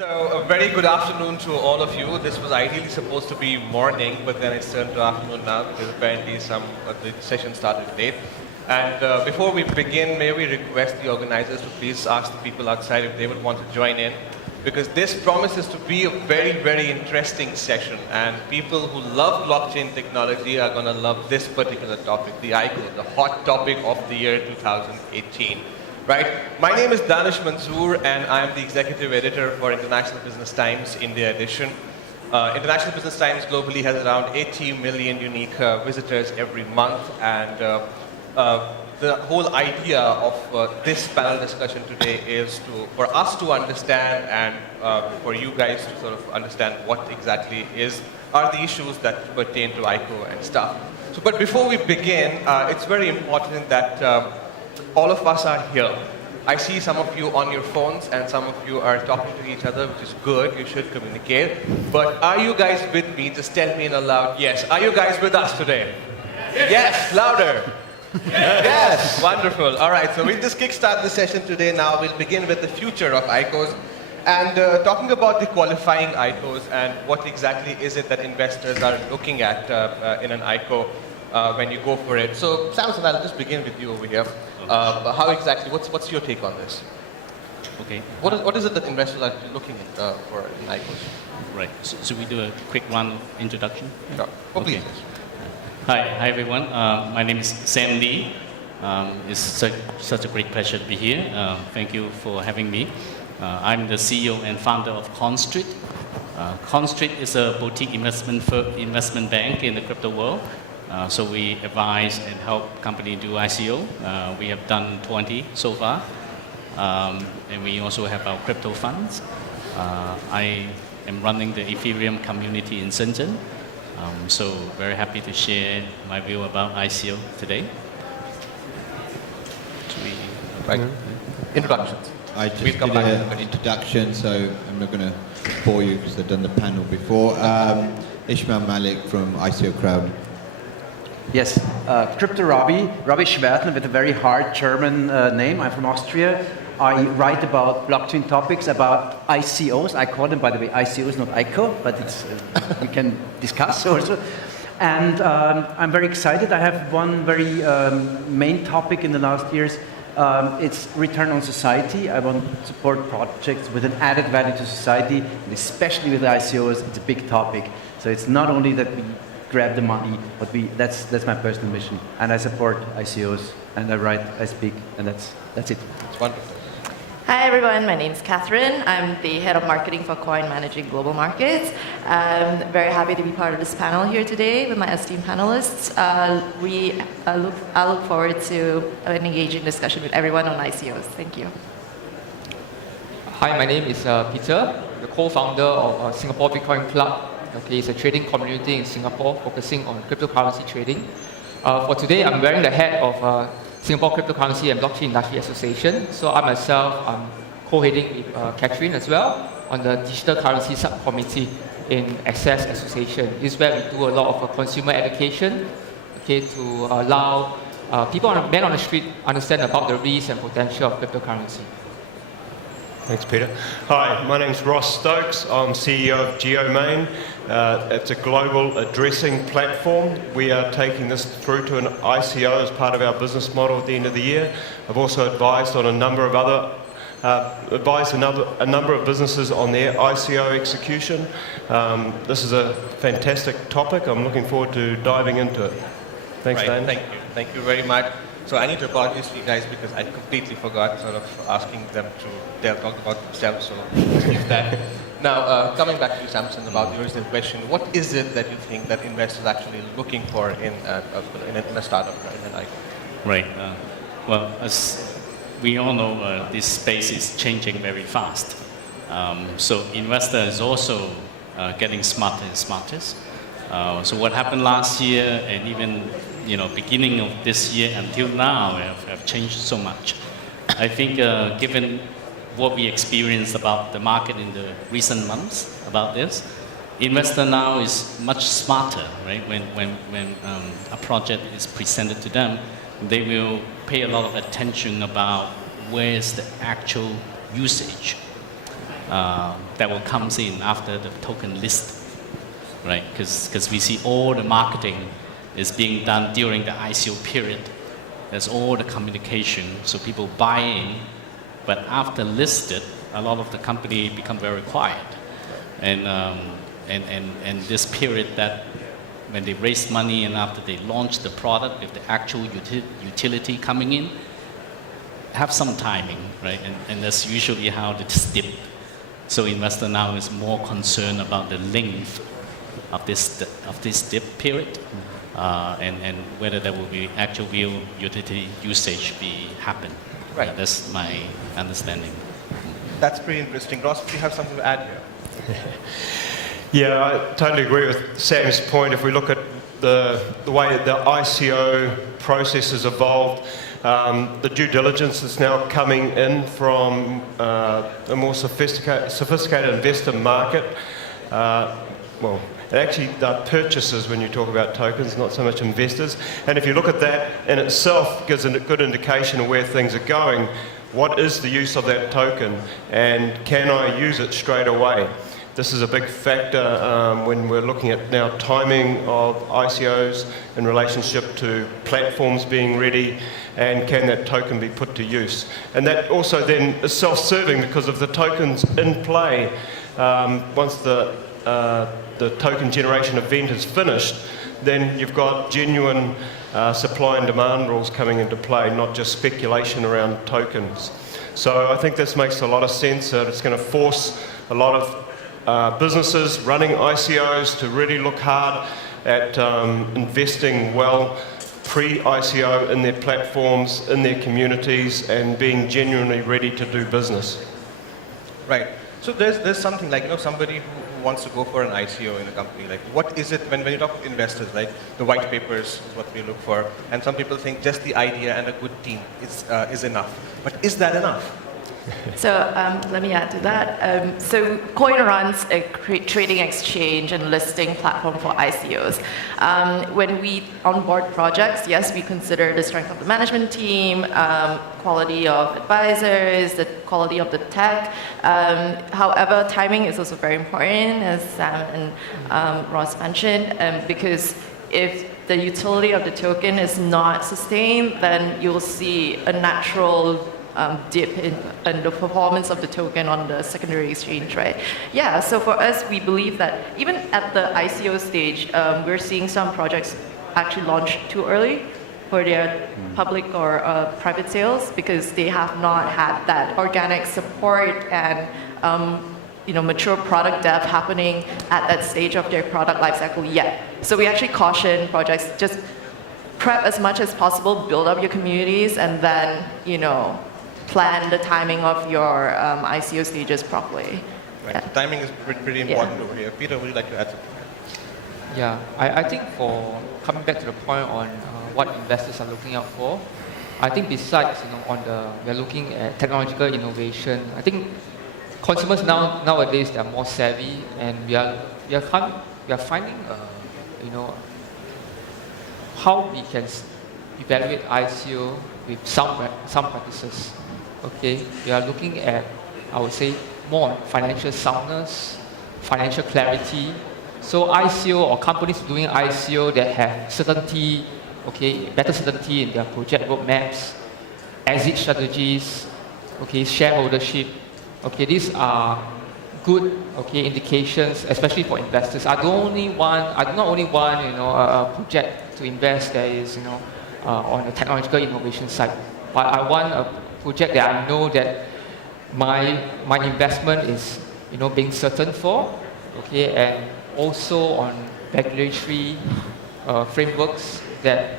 So a very good afternoon to all of you. This was ideally supposed to be morning, but then it's turned to afternoon now because apparently some of the session started late. And before we begin, may we request the organizers to please ask the people outside if they would want to join in, because this promises to be a very, very interesting session, and people who love blockchain technology are going to love this particular topic, the ICO, the hot topic of the year 2018. Right? My name is Danish Manzoor, and I am the executive editor for International Business Times India edition. International Business Times globally has around 80 million unique visitors every month, and the whole idea of this panel discussion today is for us to understand and for you guys to sort of understand what exactly are the issues that pertain to ICO and stuff. So, but before we begin, it's very important that all of us are here. I see some of you on your phones and some of you are talking to each other, which is good. You should communicate. But are you guys with me? Just tell me in a loud yes. Are you guys with us today? Yes, louder. Yes, wonderful. All right, so we'll just kickstart the session today now. We'll begin with the future of ICOs and talking about the qualifying ICOs and what exactly is it that investors are looking at in an ICO when you go for it. So, Samson, I'll just begin with you over here. How exactly, what's your take on this? Okay. What is it that investors are looking at for in ICOs? Right. So we do a quick one introduction? Sure. Oh, please. Okay. Hi everyone. My name is Sam Lee. It's such a great pleasure to be here. Thank you for having me. I'm the CEO and founder of ConStreet. ConStreet is a boutique investment bank in the crypto world. So we advise and help companies do ICO. We have done 20 so far. And we also have our crypto funds. I am running the Ethereum community in Shenzhen. So very happy to share my view about ICO today. Right. Introductions. I just did an introduction, so I'm not going to bore you because I've done the panel before. Ishmael Malik from ICO Crowd. Yes, Crypto Robbie Schwertner with a very hard German name. I'm from Austria. I write about blockchain topics, about ICOs. I call them, by the way, ICOs, not ICO, but it's, we can discuss also. And I'm very excited. I have one very main topic in the last years. It's return on society. I want to support projects with an added value to society, and especially with ICOs, it's a big topic. So it's not only that we grab the money, but that's my personal mission. And I support ICOs, and I write, I speak, and that's it. It's wonderful. Hi everyone, my name is Catherine. I'm the head of marketing for Coin Managing Global Markets. I'm very happy to be part of this panel here today with my esteemed panelists. I look forward to an engaging discussion with everyone on ICOs. Thank you. Hi, my name is Peter, the co-founder of Singapore Bitcoin Club. Okay, it's a trading community in Singapore focusing on cryptocurrency trading. For today, I'm wearing the hat of Singapore Cryptocurrency and Blockchain Industry Association. So I myself am co-heading with Catherine as well on the Digital Currency Subcommittee in Access Association. This is where we do a lot of consumer education, okay, to allow people men on the street understand about the risks and potential of cryptocurrency. Thanks, Peter. Hi, my name's Ross Stokes. I'm CEO of GeoMain. It's a global addressing platform. We are taking this through to an ICO as part of our business model at the end of the year. I've also advised on a number of a number of businesses on their ICO execution. This is a fantastic topic. I'm looking forward to diving into it. Thanks, Dan. Thank you very much. So I need to apologize to you guys because I completely forgot sort of asking them to talk about themselves, so excuse that. Now, coming back to you, Samson, about the original question, what is it that you think that investors are actually looking for in a startup, in an ICO? Right. Well, as we all know, this space is changing very fast. So investors is also getting smarter and smarter. So what happened last year and even beginning of this year until now have changed so much. I think given what we experienced about the market in the recent months about this, investor now is much smarter, right? When a project is presented to them, they will pay a lot of attention about where's the actual usage. that will comes in after the token list, right? Because we see all the marketing is being done during the ICO period. There's all the communication, so people buy in, but after listed, a lot of the company become very quiet, and this period that when they raise money and after they launch the product, if the actual utility coming in, have some timing, right? And that's usually how it's dip. So investor now is more concerned about the length of this dip period, and whether there will be actual real utility usage happen. Right. That's my understanding. That's pretty interesting. Ross, do you have something to add here? Yeah, I totally agree with Sam's point. If we look at the way the ICO process has evolved, the due diligence is now coming in from a more sophisticated investor market. Well, actually, they're purchasers when you talk about tokens, not so much investors. And if you look at that in itself, gives a good indication of where things are going. What is the use of that token, and can I use it straight away? This is a big factor when we're looking at now timing of ICOs in relationship to platforms being ready, and can that token be put to use? And that also then is self-serving because of the tokens in play. Once the token generation event is finished, then you've got genuine supply and demand rules coming into play, not just speculation around tokens. So I think this makes a lot of sense. It's going to force a lot of businesses running ICOs to really look hard at investing well pre-ICO in their platforms, in their communities, and being genuinely ready to do business. Right. So there's something like, somebody who wants to go for an ICO in a company, like what is it, when you talk to investors, right, the white papers is what we look for, and some people think just the idea and a good team is enough. But is that enough? So let me add to that. So Coin runs a trading exchange and listing platform for ICOs. When we onboard projects, yes, we consider the strength of the management team, quality of advisors, the quality of the tech. However, timing is also very important, as Sam and Ross mentioned, because if the utility of the token is not sustained, then you'll see a natural dip in the performance of the token on the secondary exchange, right? Yeah, so for us, we believe that even at the ICO stage, we're seeing some projects actually launch too early for their public or private sales because they have not had that organic support and mature product dev happening at that stage of their product lifecycle yet. So we actually caution projects, just prep as much as possible, build up your communities, and then, plan the timing of your ICO stages properly. Right. Yeah. So timing is pretty important over here. Peter, would you like to add something? Yeah, I think for coming back to the point on what investors are looking out for, I think besides we're looking at technological innovation. I think consumers nowadays they're more savvy, and we are finding how we can evaluate ICO with some practices. Okay, we are looking at, I would say, more financial soundness, financial clarity. So ICO or companies doing ICO that have certainty, better certainty in their project roadmaps, exit strategies, shareholdership. These are good, indications, especially for investors. I do not only want, a project to invest that is, on the technological innovation side, but I want a project that I know that my investment is, being certain for, and also on regulatory frameworks that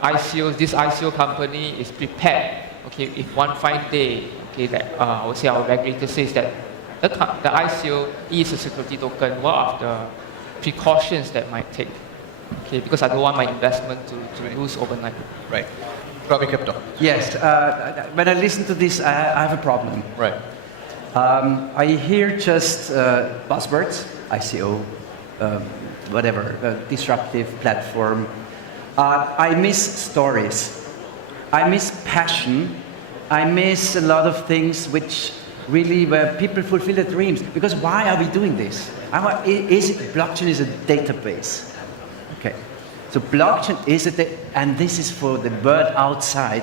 this ICO company is prepared, if one fine day, that I would say our regulator says that the ICO is a security token, what are the precautions that might take? Because I don't want my investment to lose overnight. Right. Robbie Crypto. Yes, when I listen to this, I have a problem. Right. I hear just buzzwords, ICO, disruptive platform. I miss stories. I miss passion. I miss a lot of things which really where people fulfill their dreams. Because why are we doing this? Blockchain is a database. Okay, so blockchain is and this is for the world outside,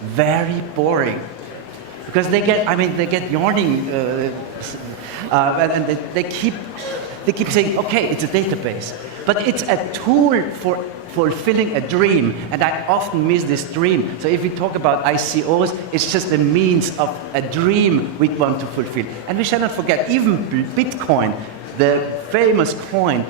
very boring. Because they get yawning, and they keep saying, okay, it's a database. But it's a tool for fulfilling a dream, and I often miss this dream. So if we talk about ICOs, it's just a means of a dream we want to fulfill. And we shall not forget, even Bitcoin, the famous coin,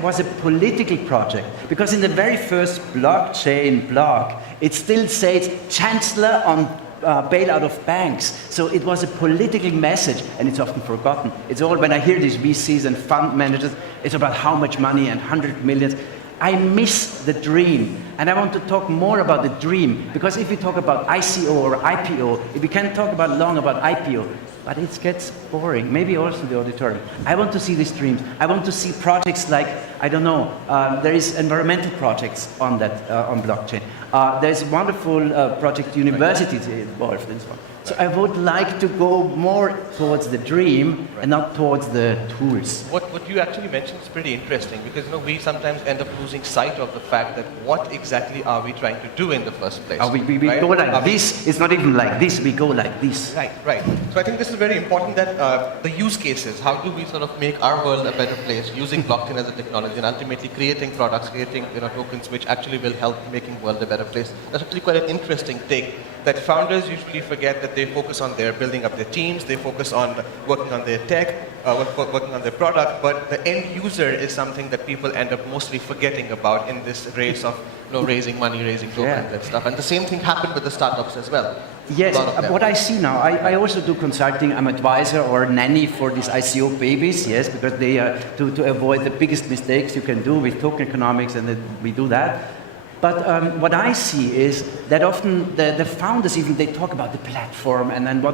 was a political project. Because in the very first blockchain block, it still says Chancellor on bailout of banks. So it was a political message, and it's often forgotten. It's all, when I hear these VCs and fund managers, it's about how much money and 100 millions. I miss the dream, and I want to talk more about the dream, because if we talk about ICO or IPO, we can talk long about IPO, but it gets boring, maybe also the auditorium. I want to see these dreams. I want to see projects like, I don't know, there is environmental projects on that, on blockchain. There's wonderful project universities involved in this one. So I would like to go more towards the dream and not towards the tools. What you actually mentioned is pretty interesting, because we sometimes end up losing sight of the fact that what exactly are we trying to do in the first place? We go like this. It's not even like this. We go like this. Right. So I think this is very important, that the use cases, how do we sort of make our world a better place using blockchain as a technology and ultimately creating products, creating tokens which actually will help making the world a better place. That's actually quite an interesting take, that founders usually forget that they focus on their building up their teams, they focus on working on their tech, working on their product, but the end user is something that people end up mostly forgetting about in this race of raising money, raising tokens and stuff. And the same thing happened with the startups as well. Yes, what I see now, I also do consulting. I'm advisor or nanny for these ICO babies, yes, because they to avoid the biggest mistakes you can do with token economics, and we do that. But what I see is that often the founders even, they talk about the platform and then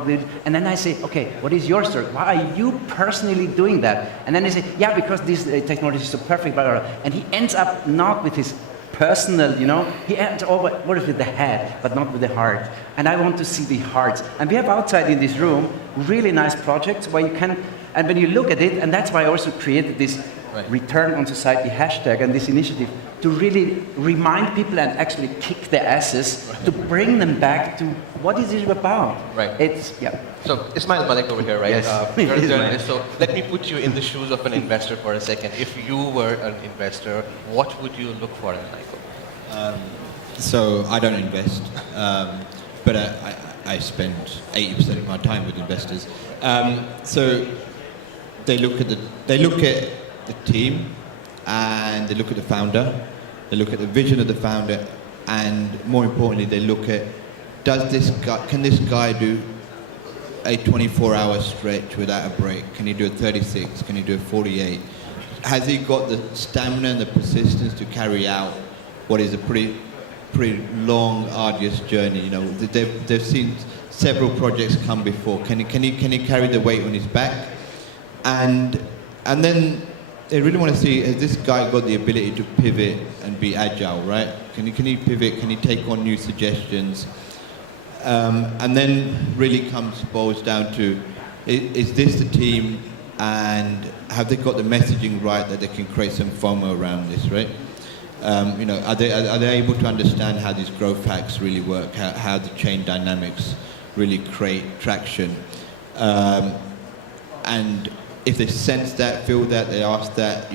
and then I say, okay, what is your story? Why are you personally doing that? And then they say, yeah, because this technology is so perfect, blah, blah, blah. And he ends up not with his personal, he ends up with the head, but not with the heart. And I want to see the hearts. And we have outside in this room really nice projects where you can, and when you look at it, and that's why I also created this Return on Society hashtag and this initiative, to really remind people and actually kick their asses to bring them back to what is it about. Right. So Ismail Malik over here, right? Yes. You're a journalist, so let me put you in the shoes of an investor for a second. If you were an investor, what would you look for in an ICO? So I don't invest, but I spend 80% of my time with investors. So they look at the team, and they look at the founder, they look at the vision of the founder, and more importantly, they look at, can this guy do a 24-hour stretch without a break? Can he do a 36? Can he do a 48? Has he got the stamina and the persistence to carry out what is a pretty long, arduous journey? They've seen several projects come before. Can he carry the weight on his back? And then they really want to see, has this guy got the ability to pivot and be agile, right? Can he pivot? Can he take on new suggestions? And then really boils down to, is this the team, and have they got the messaging right that they can create some FOMO around this, right? Are they able to understand how these growth hacks really work, how the chain dynamics really create traction? And if they sense that, feel that, they ask that,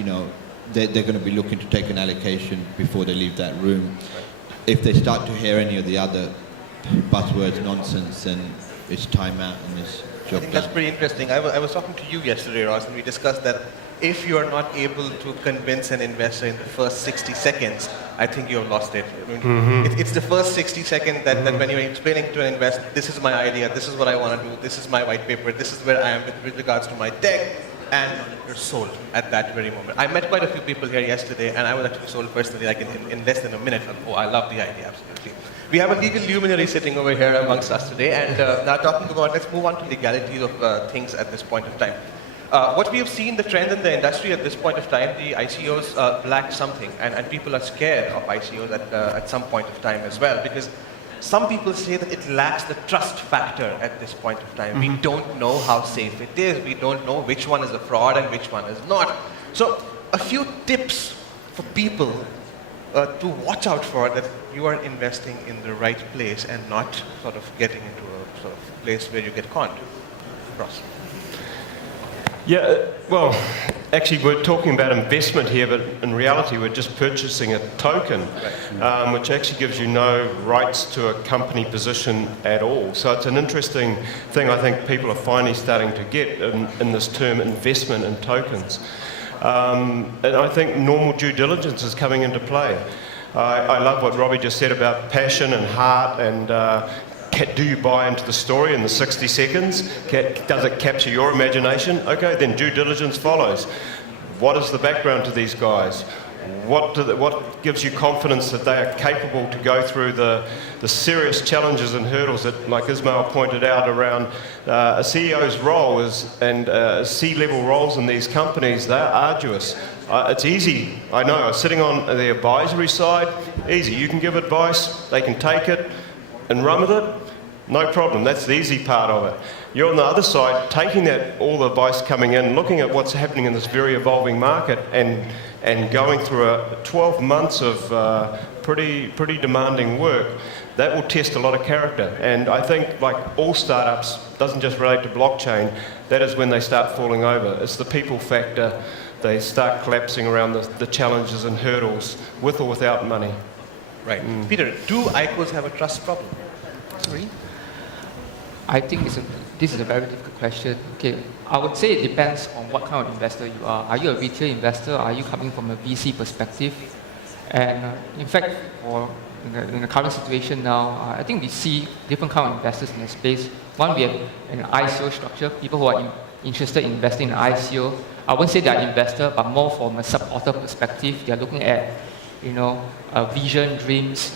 they're going to be looking to take an allocation before they leave that room. If they start to hear any of the other buzzwords, nonsense, then it's time out and it's job I think that's pretty interesting. I was talking to you yesterday, Ross, and we discussed that if you're not able to convince an investor in the first 60 seconds, I think you've lost it. It's the first 60 seconds that when you're explaining to an investor, this is my idea, this is what I want to do, this is my white paper, this is where I am with regards to my tech, and you're sold at that very moment. I met quite a few people here yesterday, and I was actually sold personally, like in less than a minute. I love the idea, absolutely. We have a legal luminary sitting over here amongst us today, and now talking about, let's move on to legalities of things at this point of time. What we have seen, the trend in the industry at this point of time, the ICOs lack something, and people are scared of ICOs at some point of time as well, because some people say that it lacks the trust factor at this point of time. We don't know how safe it is. We don't know which one is a fraud and which one is not. So a few tips for people to watch out for, that you are investing in the right place and not sort of getting into a sort of place where you get conned. Ross. Yeah, well, actually we're talking about investment here, but in reality we're just purchasing a token, which actually gives you no rights to a company position at all. So it's an interesting thing I think people are finally starting to get in this term investment in tokens. And I think normal due diligence is coming into play. I love what Robbie just said about passion and heart and do you buy into the story in the 60 seconds? Does it capture your imagination? Okay, then due diligence follows. What is the background to these guys? What gives you confidence that they are capable to go through the serious challenges and hurdles that, like Ismail pointed out, around a CEO's role and C-level roles in these companies, they're arduous. It's easy, I know, sitting on the advisory side, easy. You can give advice, they can take it and run with it, no problem. That's the easy part of it. You're on the other side, taking all the advice coming in, looking at what's happening in this very evolving market and going through 12 months of pretty demanding work. That will test a lot of character. And I think, like all startups, doesn't just relate to blockchain, that is when they start falling over. It's the people factor. They start collapsing around the challenges and hurdles, with or without money. Right. Peter, do ICOs have a trust problem? Sorry? I think this is a very difficult question. Okay, I would say it depends on what kind of investor you are. Are you a retail investor? Are you coming from a VC perspective? And in fact, in the current situation now, I think we see different kind of investors in the space. One, we have an ICO structure, people who are interested in investing in ICO. I wouldn't say they are investor, but more from a supporter perspective. They are looking at, vision, dreams,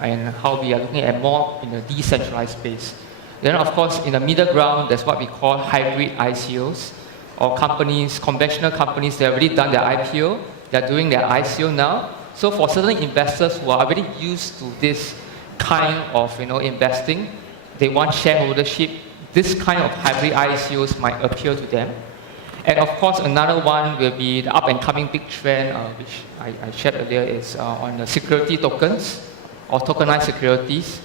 and how we are looking at more in a decentralized space. Then, of course, in the middle ground, there's what we call hybrid ICOs, or companies, conventional companies. They have already done their IPO. They're doing their ICO now. So for certain investors who are already used to this kind of investing, they want shareholdership. This kind of hybrid ICOs might appeal to them. And of course, another one will be the up-and-coming big trend, which I shared earlier, is on the security tokens or tokenized securities.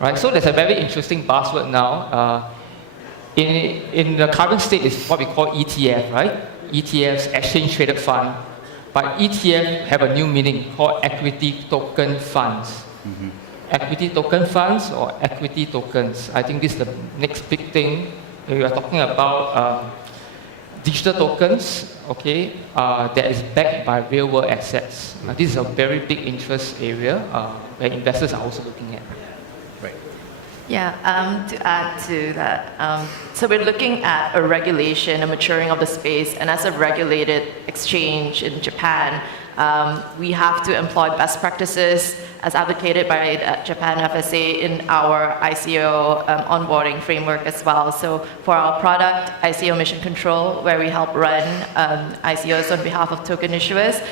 Right? So there's a very interesting buzzword now. In the current state is what we call ETF, right? ETFs, exchange-traded fund. But ETF have a new meaning called equity token funds. Equity token funds or equity tokens. I think this is the next big thing. We are talking about digital tokens, okay, that is backed by real-world assets. This is a very big interest area where investors are also looking at. Right. Yeah, to add to that, so we're looking at a regulation, a maturing of the space, and as a regulated exchange in Japan, we have to employ best practices as advocated by Japan FSA in our ICO onboarding framework as well. So for our product, ICO Mission Control, where we help run ICOs on behalf of token issuers,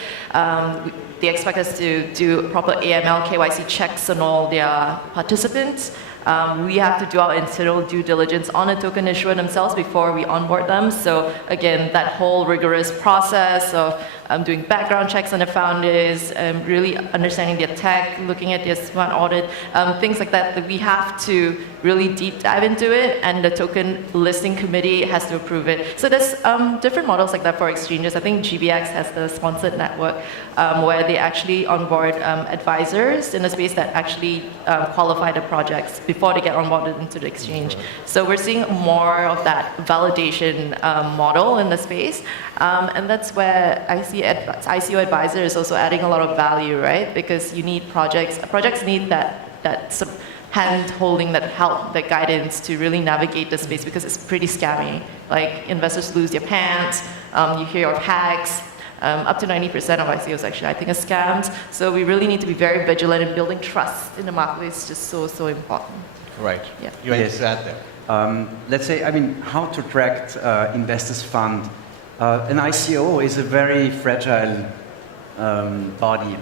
they expect us to do proper AML, KYC checks on all their participants. We have to do our internal due diligence on a token issuer themselves before we onboard them. So again, that whole rigorous process of doing background checks on the founders, really understanding their tech, looking at their smart audit, things like that, that we have to really deep dive into it, and the token listing committee has to approve it. So there's different models like that for exchanges. I think GBX has the sponsored network where they actually onboard advisors in the space that actually qualify the projects before they get onboarded into the exchange. So we're seeing more of that validation model in the space, and that's where I see ICO Advisor is also adding a lot of value, right? Because you need projects need that hand-holding, that help, that guidance to really navigate the space, because it's pretty scammy. Like, investors lose their pants, you hear of hacks, up to 90% of ICOs actually, I think, are scammed. So we really need to be very vigilant in building trust in the market. It's just so important. Right. Yeah. You yes. Add there. Let's say, how to attract investors' fund. An ICO is a very fragile body.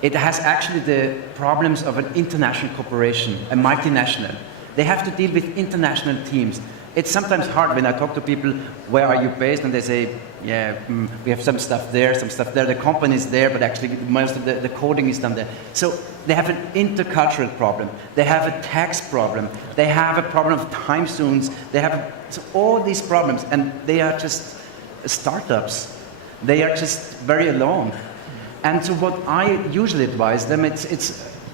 It has actually the problems of an international corporation, a multinational. They have to deal with international teams. It's sometimes hard when I talk to people, where are you based? And they say, yeah, we have some stuff there, some stuff there. The company is there, but actually most of the coding is done there. So they have an intercultural problem. They have a tax problem. They have a problem of time zones. They have so all these problems, and they are just startups. They are just very alone. And so what I usually advise them, it's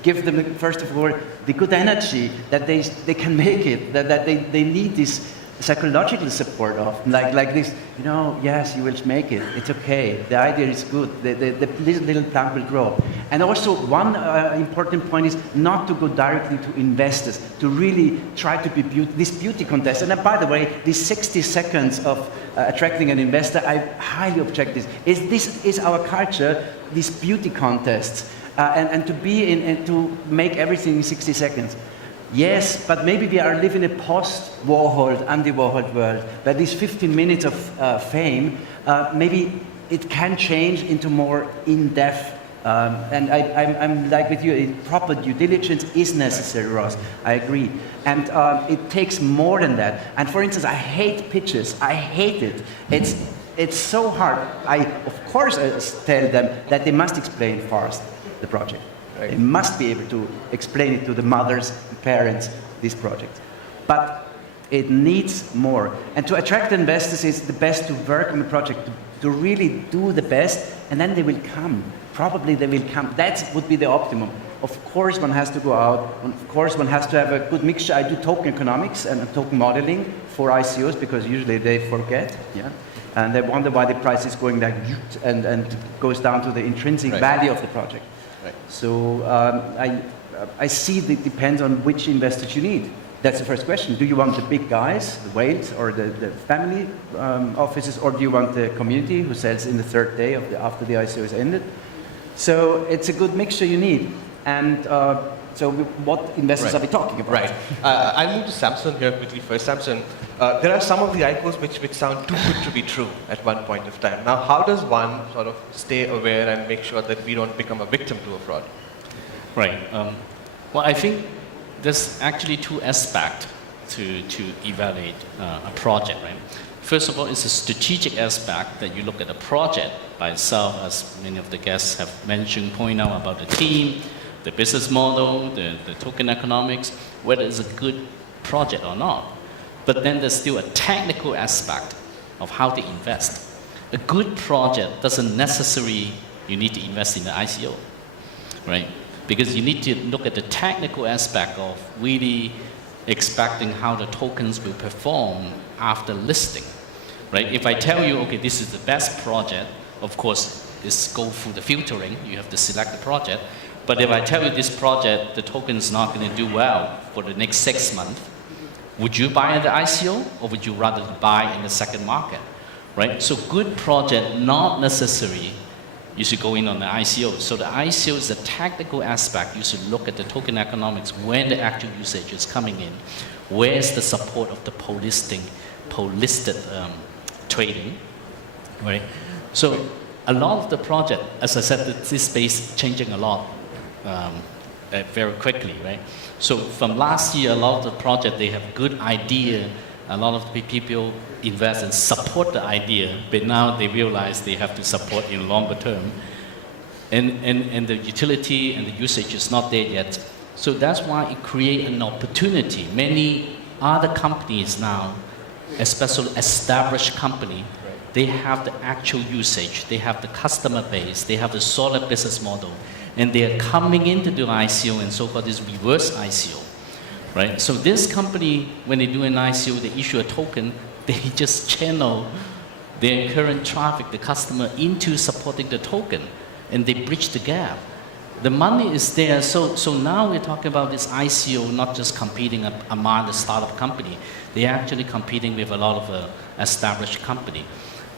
give them, first of all, the good energy that they can make it, that they need this psychological support of, like this, you know, yes, you will make it, it's okay, the idea is good, the little plant will grow. And also one important point is not to go directly to investors, to really try to be this beauty contest. And by the way, these 60 seconds of attracting an investor, I highly object this. This is our culture, these beauty contests. And to be and to make everything in 60 seconds. Yes, but maybe we are living a post-Warhol, Andy-Warhol world, where these 15 minutes of fame, maybe it can change into more in-depth. And I'm like with you, proper due diligence is necessary, Ross. I agree. And it takes more than that. And for instance, I hate pitches. I hate it. It's so hard. I, of course, tell them that they must explain fast the project. Right. They must be able to explain it to the mothers and parents, this project. But it needs more. And to attract investors, it's the best to work on the project, to really do the best, and then they will come. Probably they will come. That would be the optimum. Of course, one has to go out. Of course, one has to have a good mixture. I do token economics and token modeling for ICOs, because usually they forget. Yeah. And they wonder why the price is going like and goes down to the intrinsic value of the project. Right. So I see that it depends on which investors you need. That's the first question. Do you want the big guys, the whales, or the family offices, or do you want the community who sells in the third day after the ICO is ended? So it's a good mixture you need. And so what investors are we talking about? Right. I'll move to Samson here quickly first. Samson, there are some of the ICOs which sound too good to be true at one point of time. Now, how does one sort of stay aware and make sure that we don't become a victim to a fraud? Right. Well, I think there's actually two aspects to evaluate a project, right? First of all, it's a strategic aspect that you look at the project by itself, as many of the guests have mentioned, point out about the team, the business model, the token economics, whether it's a good project or not. But then there's still a technical aspect of how to invest. A good project doesn't necessarily you need to invest in the ICO, right? Because you need to look at the technical aspect of really expecting how the tokens will perform after listing, right? If I tell you, okay, this is the best project, of course, it's go through the filtering, you have to select the project. But if I tell you this project, the token is not going to do well for the next 6 months, would you buy the ICO, or would you rather buy in the second market, right? So good project, not necessary, you should go in on the ICO. So the ICO is the technical aspect. You should look at the token economics, when the actual usage is coming in, where's the support of the polisted trading, right? So a lot of the project, as I said, this space is changing a lot very quickly, right? So from last year, a lot of the project, they have good idea. A lot of the people invest and support the idea, but now they realize they have to support in longer term. And the utility and the usage is not there yet. So that's why it creates an opportunity. Many other companies now, especially established company, they have the actual usage, they have the customer base, they have the solid business model, and they are coming into the ICO and so-called this reverse ICO, right? So this company, when they do an ICO, they issue a token, they just channel their current traffic, the customer, into supporting the token, and they bridge the gap. The money is there, so now we're talking about this ICO not just competing among the startup company, they're actually competing with a lot of established company.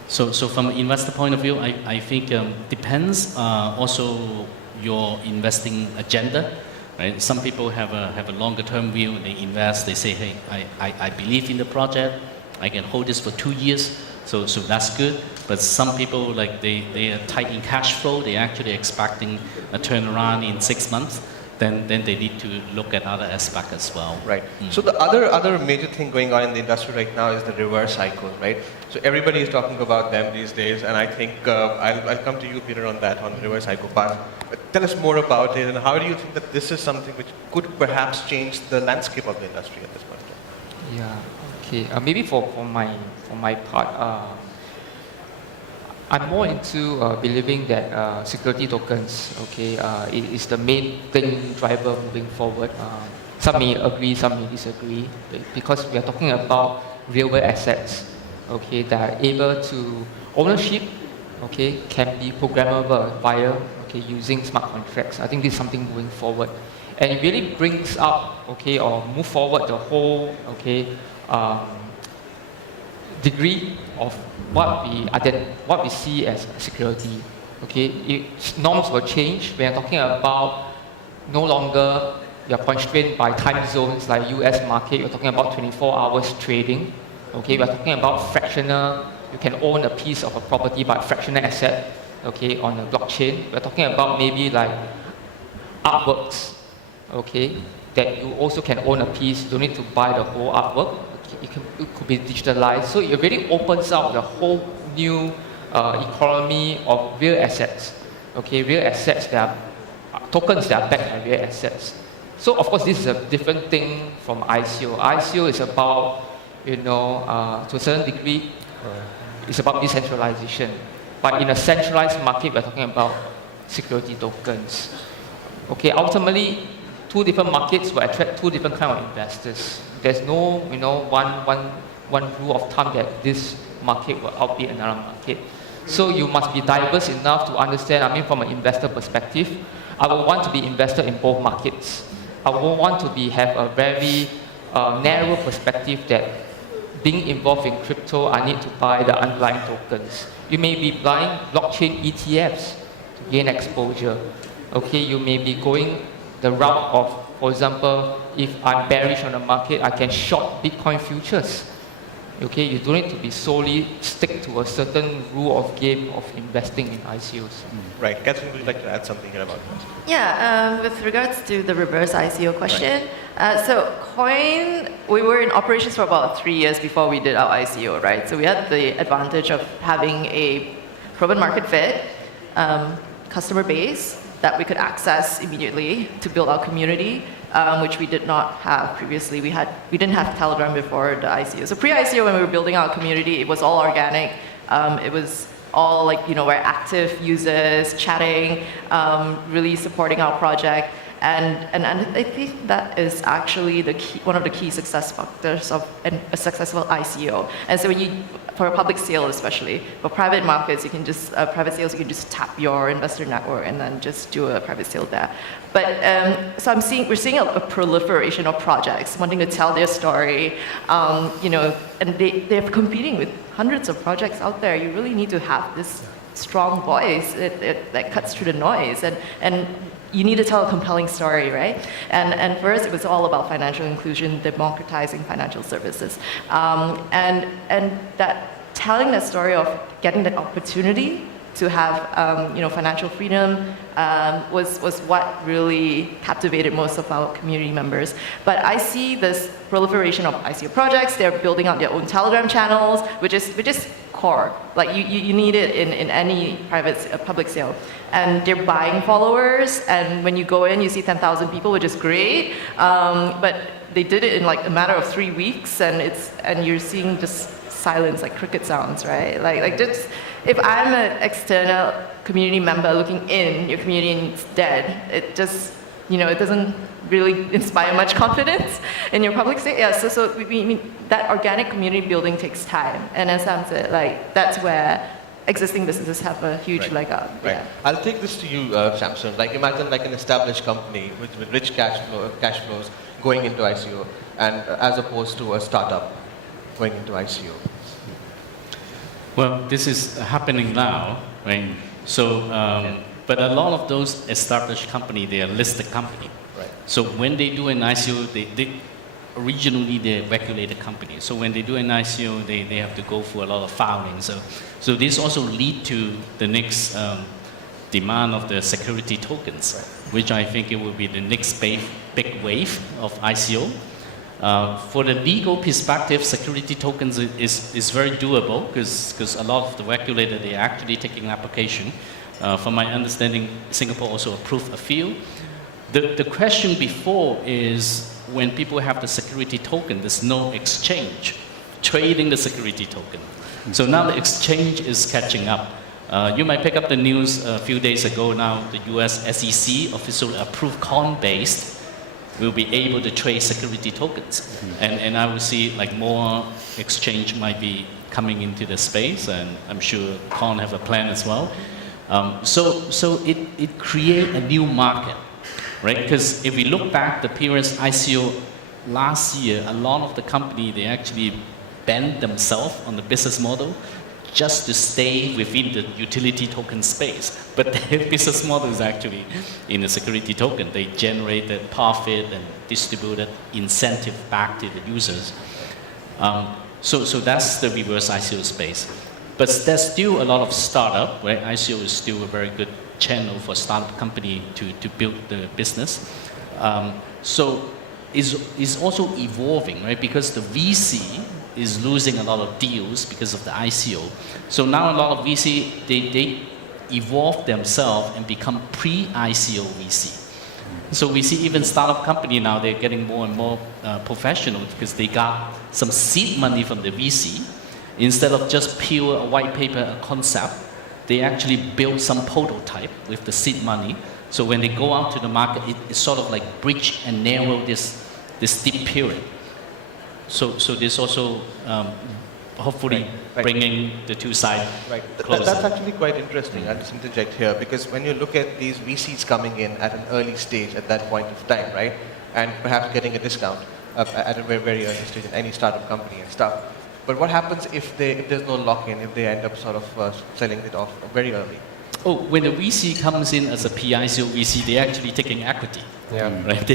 So from an investor point of view, I think depends also your investing agenda, right? Some people have a longer term view. They invest. They say, hey, I believe in the project. I can hold this for 2 years. So that's good. But some people, like they are tight in cash flow, they're actually expecting a turnaround in 6 months, then they need to look at other aspects as well. Right. So the other major thing going on in the industry right now is the reverse ICOs, right? So everybody is talking about them these days, and I think I'll come to you, Peter, on that, on the reverse ICO part. Tell us more about it, and how do you think that this is something which could perhaps change the landscape of the industry at this point? Yeah. Okay. Maybe for my part, I'm more into believing that security tokens, is the main thing driver moving forward. Some may agree, some may disagree, because we are talking about real world assets, that are able to ownership, can be programmable via using smart contracts. I think this is something moving forward, and it really brings up or move forward the whole degree of what we see as security. Norms will change. We are talking about no longer you're constrained by time zones like US market. You're talking about 24 hours trading. We're talking about fractional. You can own a piece of a property by fractional asset. On the blockchain. We're talking about maybe like artworks. That you also can own a piece. You don't need to buy the whole artwork. It could be digitalized. So it really opens up the whole new economy of real assets. Real assets that are tokens that are backed by real assets. So of course this is a different thing from ICO. ICO is about, to a certain degree, it's about decentralization. But in a centralized market, we're talking about security tokens. Ultimately, two different markets will attract two different kinds of investors. There's no, one rule of thumb that this market will outbid another market. So you must be diverse enough to understand. From an investor perspective, I would want to be invested in both markets. I would want to have a very narrow perspective that being involved in crypto, I need to buy the underlying tokens. You may be buying blockchain ETFs to gain exposure. You may be going the route of, for example, if I'm bearish on the market, I can short Bitcoin futures. You don't need to be solely stick to a certain rule of game of investing in ICOs. Right. Catherine, would you like to add something here about that? Yeah, with regards to the reverse ICO question, so Coin, we were in operations for about 3 years before we did our ICO, right? So we had the advantage of having a proven market fit, customer base that we could access immediately to build our community, which we did not have previously. We didn't have Telegram before the ICO. So pre-ICO, when we were building our community, it was all organic. It was all we're active users, chatting, really supporting our project. And I think that is actually one of the key success factors of a successful ICO. And so for a public sale especially, for private markets, you can just, private sales, you can just tap your investor network and then just do a private sale there. But so we're seeing a proliferation of projects wanting to tell their story, and they're competing with hundreds of projects out there. You really need to have this strong voice that cuts through the noise, and you need to tell a compelling story, right? And for us, it was all about financial inclusion, democratizing financial services, and that telling that story of getting that opportunity to have financial freedom was what really captivated most of our community members. But I see this proliferation of ICO projects. They're building out their own Telegram channels, which is core. Like you need it in any public sale. And they're buying followers, and when you go in, you see 10,000 people, which is great. But they did it in a matter of 3 weeks, and you're seeing just silence, like cricket sounds, right? Like just, if I'm an external community member looking in your community and it's dead, it just, it doesn't really inspire much confidence in your public state. Yeah, so that organic community building takes time. And as Sam said, that's where existing businesses have a huge leg up. Right. Yeah. I'll take this to you, Samson. Imagine an established company with rich cash flows going into ICO, and as opposed to a startup going into ICO. Well, this is happening now, right? So, but a lot of those established companies, they are listed company. Right. So when they do an ICO, originally they're regulated companies. So when they do an ICO, they have to go through a lot of filing. So this also lead to the next demand of the security tokens, which I think it will be the next big wave of ICO. For the legal perspective, security tokens is very doable because a lot of the regulators, they are actually taking application. From my understanding, Singapore also approved a few. The question before is when people have the security token, there's no exchange trading the security token. So now the exchange is catching up. You might pick up the news a few days ago now, the US SEC officially approved Coinbase will be able to trade security tokens. And I will see like more exchange might be coming into the space, and I'm sure Con have a plan as well. So it create a new market, right? Because if we look back the previous ICO last year, a lot of the company, they actually bend themselves on the business model just to stay within the utility token space. But their business model is actually in the security token. They generate the profit and distribute it, incentive back to the users. So that's the reverse ICO space. But there's still a lot of startup, right? ICO is still a very good channel for startup company to build the business. So it's also evolving, right? Because the VC is losing a lot of deals because of the ICO. So now a lot of VC, they evolve themselves and become pre-ICO VC. So we see even startup company now, they're getting more and more professional because they got some seed money from the VC. Instead of just pure white paper a concept, they actually build some prototype with the seed money. So when they go out to the market, it's sort of like bridge and narrow this deep period. So this also hopefully bringing the two sides closer. That's actually quite interesting. I'll just interject here because when you look at these VCs coming in at an early stage at that point of time, right, and perhaps getting a discount at a very, very early stage in any startup company and stuff. But what happens if there's no lock-in, if they end up sort of selling it off very early? Oh, when the VC comes in as a PICO VC, they're actually taking equity. Yeah. Right?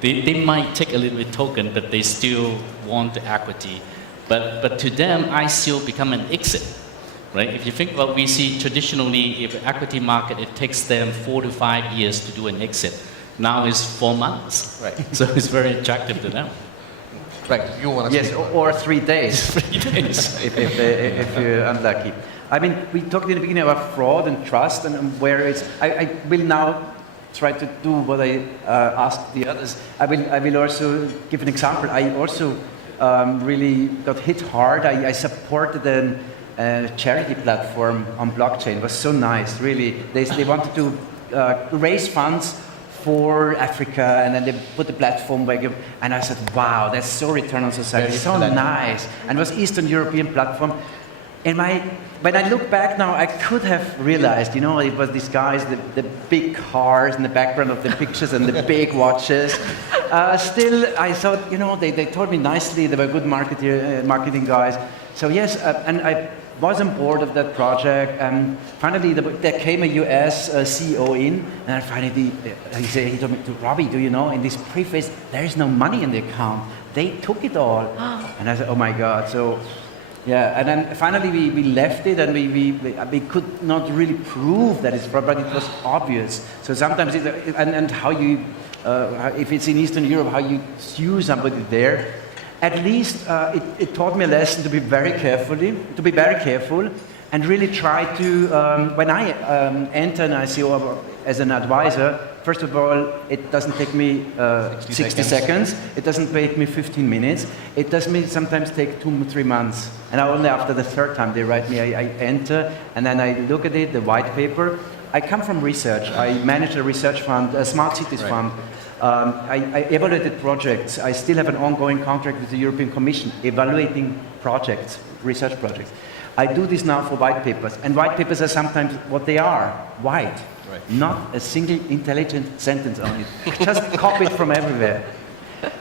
They might take a little bit token, but they still want the equity. But to them, ICO become an exit. Right? If you think about VC, traditionally, if equity market, it takes them 4 to 5 years to do an exit. Now it's 4 months. Right. So it's very attractive to them. Right. You want to Yes, or 3 days. 3 days. if you're unlucky. I mean, we talked in the beginning about fraud and trust, and where it's. I will now try to do what I asked the others. I will also give an example. I also really got hit hard. I supported a charity platform on blockchain. It was so nice, really. They wanted to raise funds for Africa, and then they put the platform back up, and I said, wow, that's so return on society, so nice. And it was Eastern European platform. And when I look back now, I could have realized, you know, it was these guys, the big cars in the background of the pictures and the big watches. Still, I thought, you know, they told me nicely, they were good marketing guys. So yes, and I was on board of that project. Finally, there came a US CEO in, and finally he told me, Robbie, do you know, in this preface, there is no money in the account. They took it all. And I said, oh my God. So, yeah, and then finally we left it, and we could not really prove that it's fraud, but it was obvious. So sometimes, and how you, if it's in Eastern Europe, how you sue somebody there. At least it taught me a lesson to be very careful, and really try to, when I enter an ICO as an advisor, first of all, it doesn't take me 60 seconds. It doesn't take me 15 minutes. It does me sometimes take 2 or 3 months. And only after the third time they write me, I enter, and then I look at it, the white paper. I come from research. I manage a research fund, a smart cities fund. I evaluated projects. I still have an ongoing contract with the European Commission evaluating projects, research projects. I do this now for white papers, and white papers are sometimes what they are, white. Right. Not a single intelligent sentence on it, just copied from everywhere.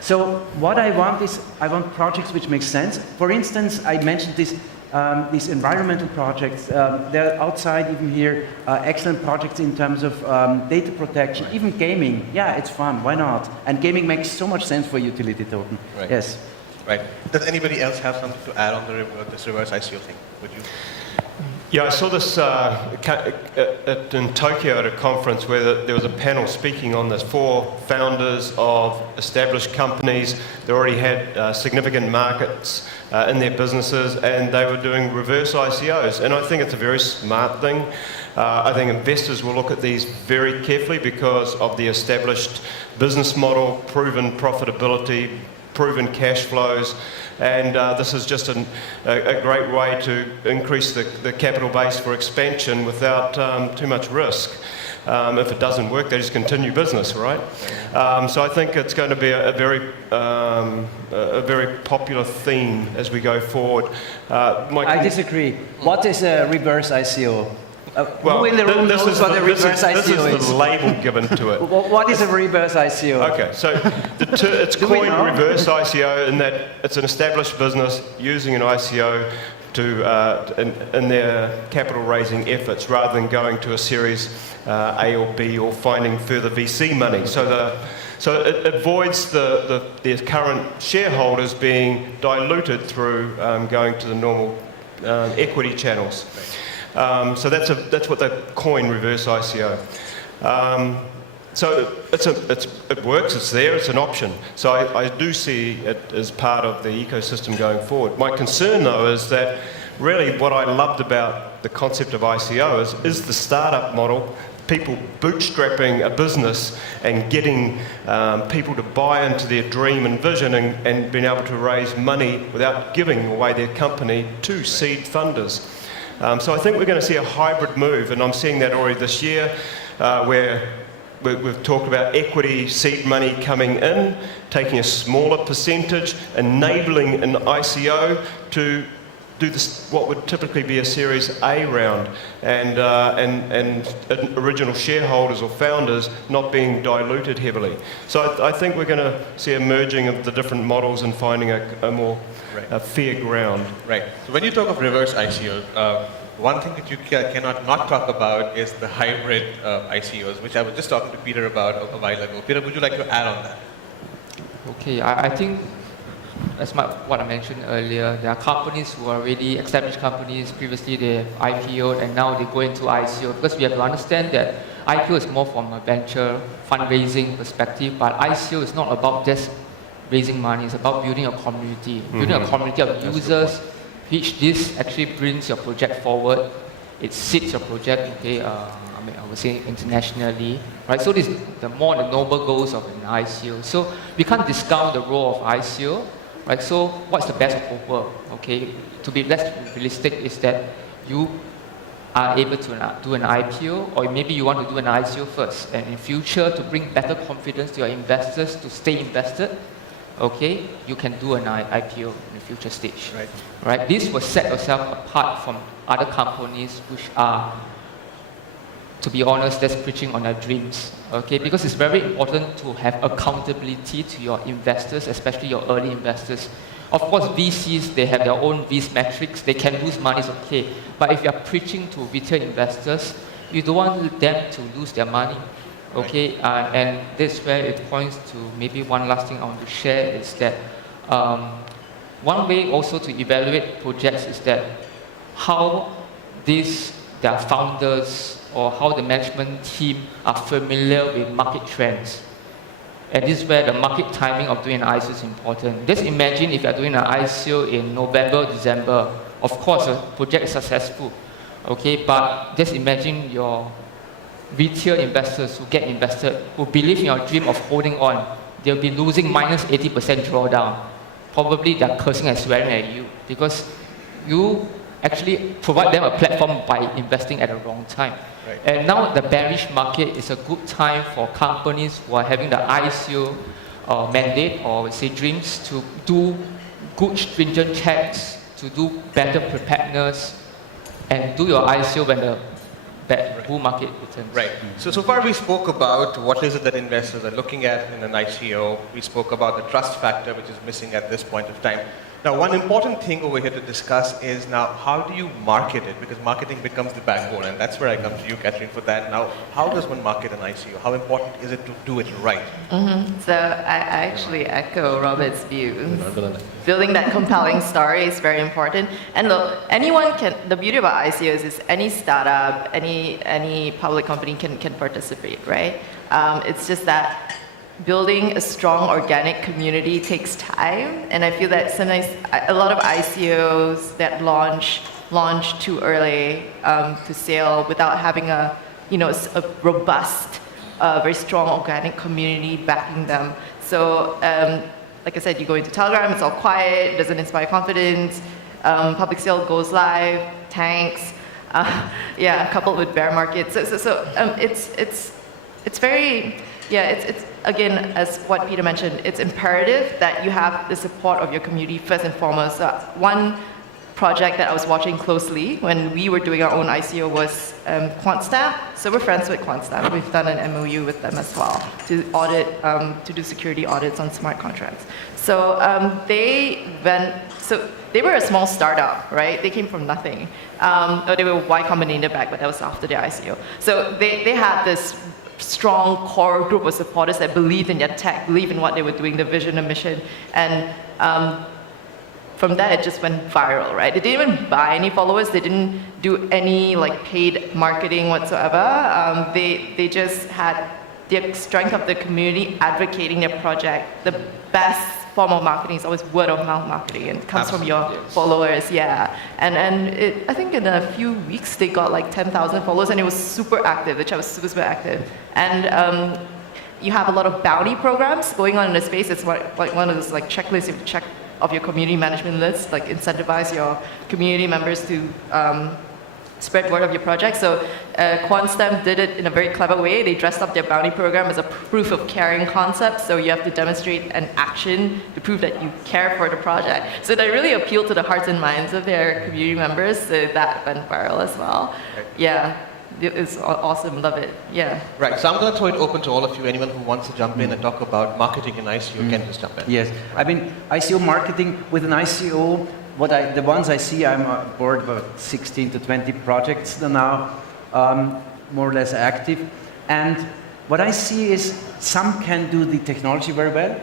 So what I want is, I want projects which make sense. For instance, I mentioned this these environmental projects, they're outside even here, excellent projects in terms of data protection, even gaming. Yeah, it's fun, why not? And gaming makes so much sense for utility token. Right. Yes. Right. Does anybody else have something to add on this reverse ICO thing? Would you? Yeah, I saw this in Tokyo at a conference where there was a panel speaking on this. 4 founders of established companies that already had significant markets in their businesses, and they were doing reverse ICOs. And I think it's a very smart thing. I think investors will look at these very carefully because of the established business model, proven profitability, proven cash flows, and this is just a great way to increase the capital base for expansion without too much risk. If it doesn't work, they just continue business, right? So I think it's going to be a very popular theme as we go forward. I disagree. What is a reverse ICO? Well, who in the room this knows is what a reverse ICO This is the label given to it. What is a reverse ICO? Okay, so it's Do we coined know? reverse ICO in that it's an established business using an ICO in their capital raising efforts rather than going to a Series A or B or finding further VC money. So it avoids the current shareholders being diluted through going to the normal equity channels. So that's what they coin reverse ICO. So it works, it's there, it's an option. So I do see it as part of the ecosystem going forward. My concern though is that really what I loved about the concept of ICO is the startup model, people bootstrapping a business and getting people to buy into their dream and vision and being able to raise money without giving away their company to seed funders. So I think we're going to see a hybrid move, and I'm seeing that already this year, where we've talked about equity seed money coming in, taking a smaller percentage, enabling an ICO to do this, what would typically be a Series A round, and original shareholders or founders not being diluted heavily. So I think we're going to see a merging of the different models and finding a more fair ground. Right. So when you talk of reverse ICO, one thing that you cannot not talk about is the hybrid ICOs, which I was just talking to Peter about a while ago. Peter, would you like to add on that? Okay, I think as what I mentioned earlier, there are companies who are already established companies. Previously they IPO'd and now they go into ICO, because we have to understand that IPO is more from a venture fundraising perspective, but ICO is not about just raising money, it's about building a community, building a community of users, which this actually brings your project forward. It seeds your project, okay, I would say internationally, right? So this is the noble goals of an ICO. So we can't discount the role of ICO, right? So what's the best of both worlds? Okay, to be less realistic is that you are able to do an IPO, or maybe you want to do an ICO first, and in future to bring better confidence to your investors to stay invested. Okay, you can do an IPO in the future stage. Right? This will set yourself apart from other companies which are, to be honest, just preaching on their dreams. Okay, because it's very important to have accountability to your investors, especially your early investors. Of course, VCs, they have their own VC metrics. They can lose money, it's okay. But if you're preaching to retail investors, you don't want them to lose their money. Okay, and this is where it points to maybe one last thing I want to share is that one way also to evaluate projects is that how their founders or how the management team are familiar with market trends. And this is where the market timing of doing an ICO is important. Just imagine if you're doing an ICO in November, December. Of course, the project is successful. Okay, but just imagine your retail investors who get invested, who believe in your dream of holding on, they'll be losing minus 80% drawdown. Probably they're cursing and swearing at you because you actually provide them a platform by investing at the wrong time. And now the bearish market is a good time for companies who are having the ICO mandate or say dreams to do good stringent checks, to do better preparedness, and do your ICO when the bull market returns. Right. So far we spoke about what is it that investors are looking at in an ICO. We spoke about the trust factor, which is missing at this point of time. Now, one important thing over here to discuss is now how do you market it? Because marketing becomes the backbone, and that's where I come to you, Catherine, for that. Now, how does one market an ICO? How important is it to do it right? So I actually echo Robert's view. Building that compelling story is very important. And look, anyone can, the beauty about ICOs is any startup, any public company can participate, right? It's just that building a strong organic community takes time, and I feel that sometimes a lot of ICOs that launch too early to sale without having a robust, very strong organic community backing them. So, like I said, you go into Telegram, it's all quiet, it doesn't inspire confidence. Public sale goes live, tanks, coupled with bear market. So it's very. Yeah, it's again, as what Peter mentioned, it's imperative that you have the support of your community first and foremost. One project that I was watching closely when we were doing our own ICO was QuantStamp. So we're friends with QuantStamp. We've done an MOU with them as well to audit, to do security audits on smart contracts. So they were a small startup, right? They came from nothing. They were Y Combinator back, but that was after their ICO. So they had this strong core group of supporters that believed in their tech, believed in what they were doing, the vision and mission. And from that, it just went viral, right? They didn't even buy any followers. They didn't do any paid marketing whatsoever. They just had the strength of the community advocating their project. The best form of marketing is always word of mouth marketing, and it comes from your followers, yeah. And I think in a few weeks they got 10,000 followers, and it was super active. The chat was super active, and you have a lot of bounty programs going on in the space. It's like one of those checklists you check of your community management list, incentivize your community members to spread word of your project. So QuantStamp did it in a very clever way. They dressed up their bounty program as a proof of caring concept. So you have to demonstrate an action to prove that you care for the project. So they really appealed to the hearts and minds of their community members. So that went viral as well. Yeah, it's awesome. Love it. Yeah. Right. So I'm going to throw it open to all of you. Anyone who wants to jump in and talk about marketing in ICO can just jump in. Yes. I mean, ICO marketing with an ICO. The ones I see, I'm on board about 16 to 20 projects now, more or less active. And what I see is some can do the technology very well.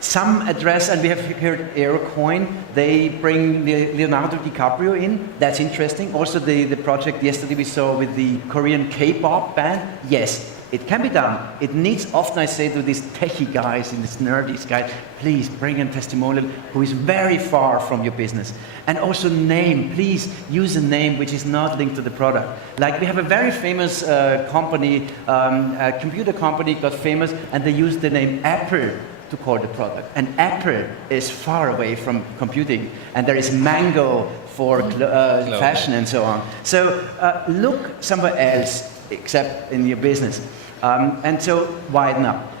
Some address, and we have heard Aerocoin, they bring Leonardo DiCaprio in. That's interesting. Also the project yesterday we saw with the Korean K-pop band. Yes, it can be done. It needs, often I say to these techie guys and these nerdy guys, please bring a testimonial who is very far from your business. And also name, please use a name which is not linked to the product. Like we have a very famous company, a computer company got famous, and they used the name Apple to call the product. And Apple is far away from computing, and there is Mango for fashion and so on. So look somewhere else except in your business. And so widen up.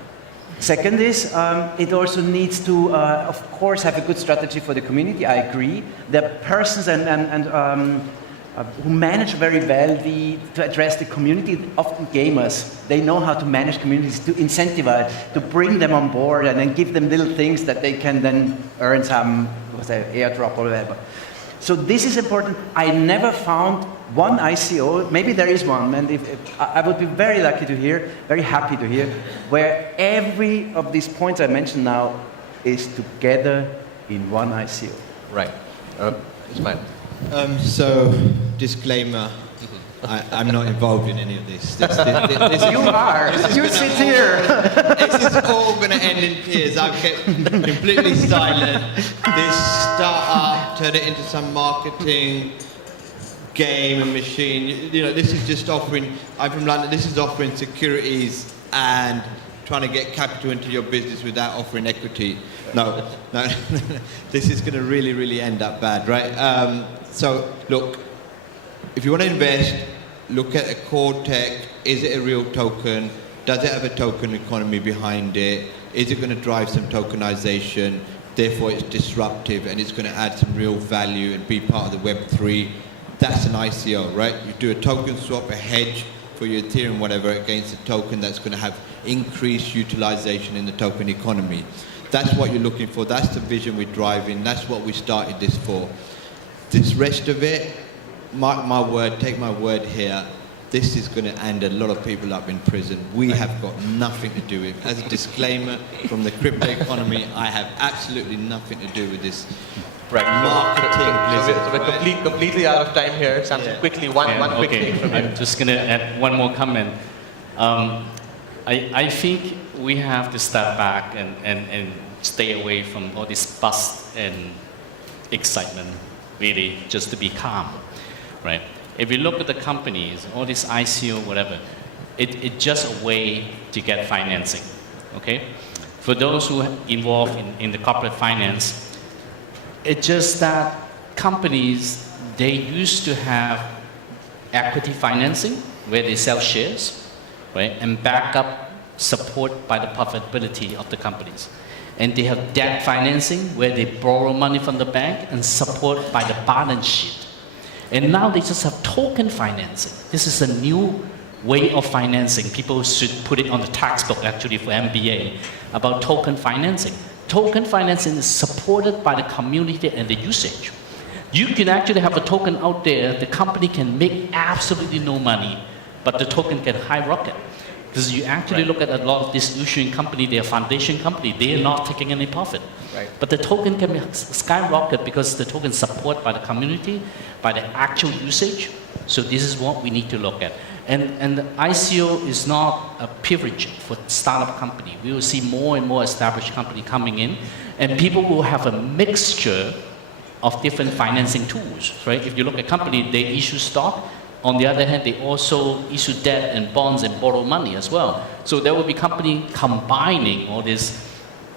Second is, it also needs to, of course, have a good strategy for the community. I agree. The persons who manage very well to address the community, often gamers, they know how to manage communities, to incentivize, to bring them on board, and then give them little things that they can then earn some, airdrop or whatever. So this is important. I never found one ICO, maybe there is one, and I would be very lucky to hear, very happy to hear, where every of these points I mentioned now is together in one ICO. Right. Ismail. So, disclaimer, I'm not involved in any of this. This You are. You sit here. This is all going to end in tears. I've kept completely silent. This startup turned it into some marketing game and machine. This is just offering, I'm from London, this is offering securities and trying to get capital into your business without offering equity. No. This is going to really, really end up bad, right? So, look, if you want to invest, look at the core tech. Is it a real token? Does it have a token economy behind it? Is it going to drive some tokenization? Therefore, it's disruptive and it's going to add some real value and be part of the Web3. That's an ICO, right? You do a token swap, a hedge for your Ethereum, whatever, against a token that's going to have increased utilization in the token economy. That's what you're looking for. That's the vision we're driving. That's what we started this for. This rest of it, mark my word, take my word here, this is going to end a lot of people up in prison. We have got nothing to do with it. As a disclaimer, from the crypto economy, I have absolutely nothing to do with this. Right. Marketing So we're completely out of time here. Samson, quickly, one quick thing from you. I'm just going to add one more comment. I think we have to step back and stay away from all this buzz and excitement, really, just to be calm, right? If you look at the companies, all this ICO, whatever, it's just a way to get financing, okay? For those who are involved in the corporate finance, it's just that companies, they used to have equity financing where they sell shares, right? And back up support by the profitability of the companies. And they have debt financing where they borrow money from the bank and support by the balance sheet. And now they just have token financing. This is a new way of financing. People should put it on the textbook actually for MBA about token financing. Token financing is supported by the community and the usage. You can actually have a token out there, the company can make absolutely no money, but the token can high rocket. Because you actually look at a lot of these issuing company, they're a foundation company, they're not taking any profit. Right. But the token can be skyrocket because the token is supported by the community, by the actual usage. So this is what we need to look at. And the ICO is not a privilege for startup company. We will see more and more established company coming in, and people will have a mixture of different financing tools, right? If you look at company, they issue stock. On the other hand, they also issue debt and bonds and borrow money as well. So there will be company combining all this.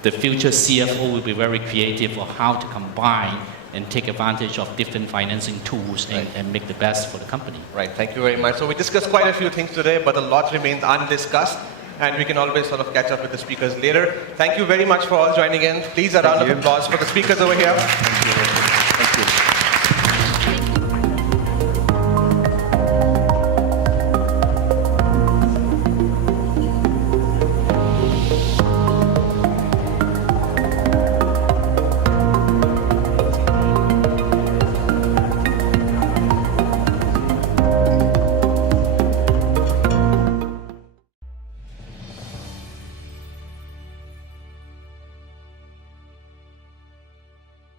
The future CFO will be very creative on how to combine and take advantage of different financing tools and make the best for the company. Right, thank you very much. So we discussed quite a few things today, but a lot remains undiscussed, and we can always sort of catch up with the speakers later. Thank you very much for all joining in. Please a round of applause for the speakers over here. Thank you.